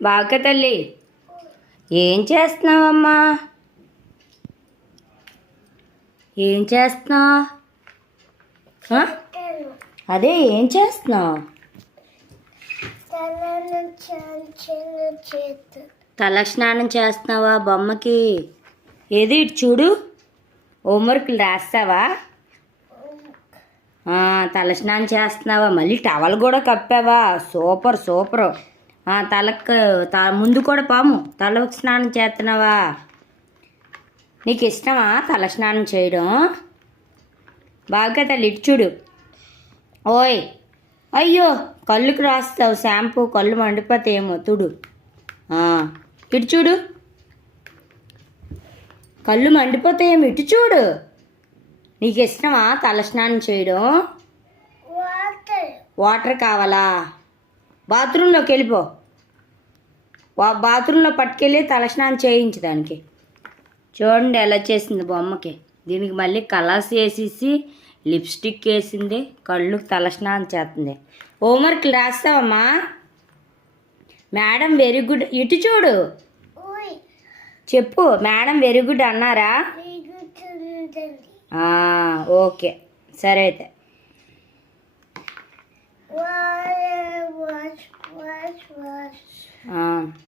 బాగా తల్లి ఏం చేస్తున్నావమ్మా? ఏం చేస్తున్నావు? అదే ఏం చేస్తున్నావు? తల స్నానం చేస్తున్నావా బొమ్మకి? ఏది ఇటు చూడు, హోంవర్క్లు రాస్తావా? తల స్నానం చేస్తున్నావా? మళ్ళీ టవల్ కూడా కప్పావా? Super super. తలకు ముందు కూడా పాము తల స్నానం చేస్తున్నావా? నీకు ఇష్టమా తల స్నానం చేయడం? బాగా తల్లి ఇటు చూడు. ఓయ్ అయ్యో, కళ్ళుకి రాస్తావు షాంపూ, కళ్ళు మండిపోతాయేమో తుడు. ఇటు చూడు, కళ్ళు మండిపోతాయేమో ఇటు చూడు. నీకు ఇష్టమా తల స్నానం చేయడం? వాటర్ కావాలా? బాత్రూంలోకి వెళ్ళిపో. బాత్రూంలో పట్టుకెళ్ళి తలస్నానం చేయించు దానికి. చూడండి ఎలా చేసింది బొమ్మకి. దీనికి మళ్ళీ కలర్స్ వేసేసి లిప్స్టిక్ వేసింది, కళ్ళు తలస్నానం చేస్తుంది. హోంవర్క్లు రాస్తావమ్మా? Madam very good. ఇటు చూడు, చెప్పు మేడం వెరీ గుడ్ అన్నారా? ఓకే సరే అయితే.